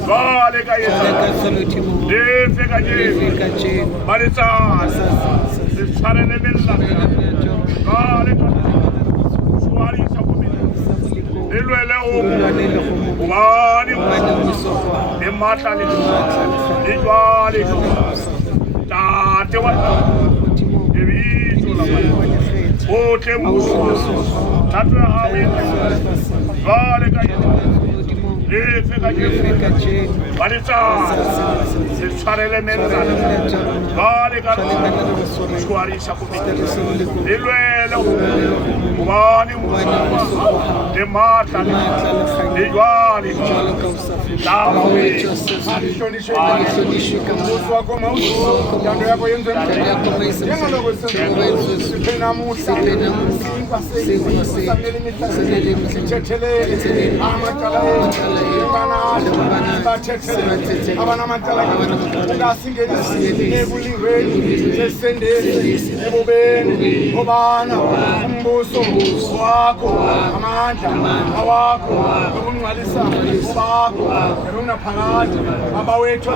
Vale kayetsa. Defe kaje. Maritsa. Sare ne bella. Vale suari sakumi. Elwele o. Wani. Ematali. Idwali. Tate wa. Ebi sola. O temu. Tatu hawi. Vale kayetsa. Defe kaje. Maritsa. Sare le bella. Vale kayetsa. Suari sakumi. Elwele o. Wani. Ematali. Idwali. Abawethu